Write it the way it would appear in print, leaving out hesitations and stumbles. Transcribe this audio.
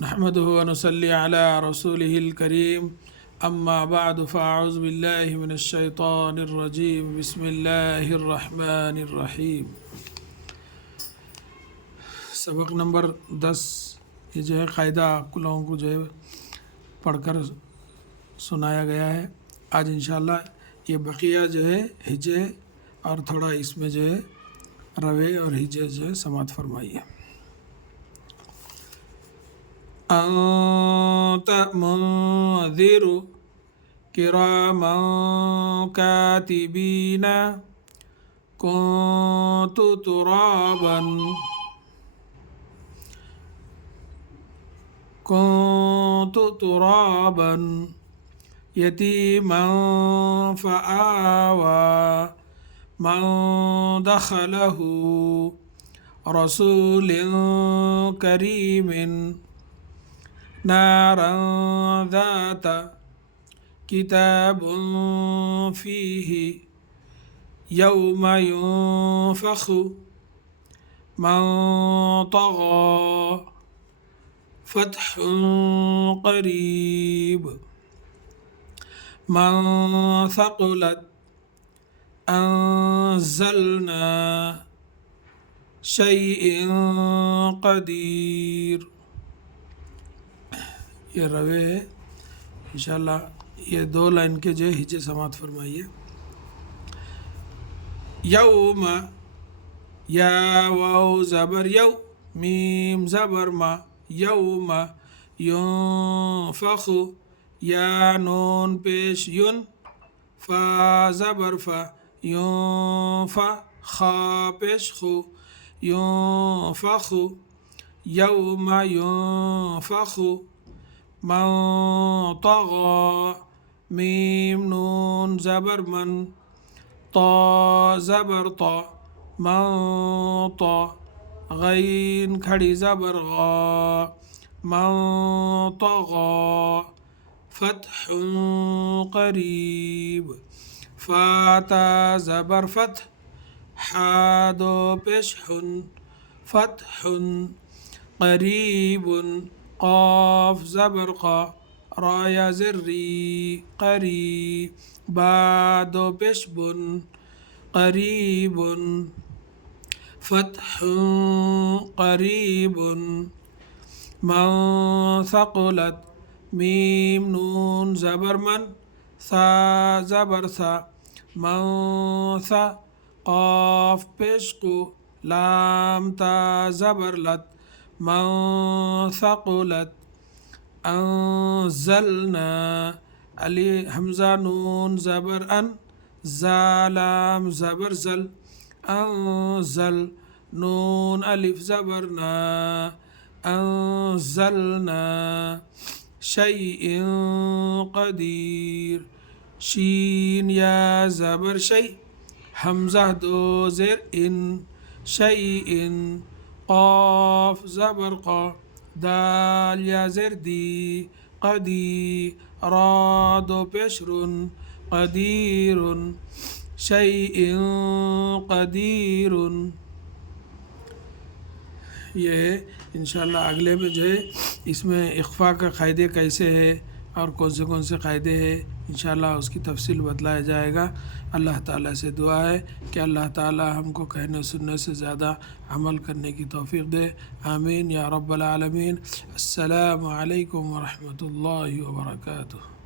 नहमदुहु व नुसल्ली अला रसूलिहिल करीम अम्मा बाद फ़अऊज़ु बिल्लाहि मिनश शैतानिर रजीम बिस्मिल्लाहिर रहमानिर रहीम। सबक नंबर 10 ये जो है क़ायदा आप लोगों को जो है पढ़कर सुनाया गया है। आज इंशाअल्लाह ये बकिया जो है हिज्जे और थोड़ा इसमें जो है रवे और हिज्जे जो है समात फरमाइए। अंत मुंज़िरु किरामन कातिबीना कुन्तु तुराबन यतीमन फ़आवा मन दखलहु रसूलिन करीमिन नारन ज़ात किताबुन फ़ीही यौम युन्फ़ख़ु मन तग़ा फ़त्हुन क़रीब मन थक़ुलत अंज़लना शैइन क़दीर। ये रवे है इंशाअल्लाह। ये 2 लाइन के जो है हिज्जे समात फरमाइए। यौम या वाव ज़बर यौ मीम ज़बर मा यौम युन्फ़ख़ु या नून पेश युन फ़ा ज़बर फ़ा युन्फ़ा खा पेश खु युन्फ़ख़ु यौम युन्फ़ख़ु मन तग़ा मीम नून ज़बर मन ता ज़बर ता मन ता गैन खड़ी ज़बर गा मन तग़ा फ़त्हुन क़रीब फ़ाता ज़बर फ़त्ह हा दो पेश हुन फ़त्हुन क़रीबुन क़ाफ ज़बर क़ा रा या ज़र्री क़री बा दो पेश बुन क़रीबुन फ़त्हुन क़रीबुन मन थक़ुलत मीम नून ज़बर मन सा ज़बर सा मन सा क़ाफ पेश को लाम ता ज़बर लत मन थक़ुलत अंज़लना अली हमज़ा नून ज़बर अन ज़ालाम ज़बर ज़ल अंज़ल नून अलिफ ज़बर ना अंज़लना शैइन क़दीर शीन या ज़बर शै हमज़ा दो ज़ेर इन शैइन क़ाफ ज़बर क़ा दाल या ज़ेर दी क़दी रा दो पेशरुन क़दीरुन शैइन क़दीरुन। ये है इंशाअल्लाह। अगले में जो है इसमें इख्फ़ा का क़ायदे कैसे है और कौन से क़ायदे हैं इंशाअल्लाह उसकी तफसील बतलाया जाएगा। अल्लाह ताला से दुआ है कि अल्लाह ताला हमको कहने सुनने से ज़्यादा अमल करने की तौफ़ीक़ दे। आमीन या रब्बल आलमीन। अस्सलामु अलैकुम व रहमतुल्लाहि व बरकातुहू।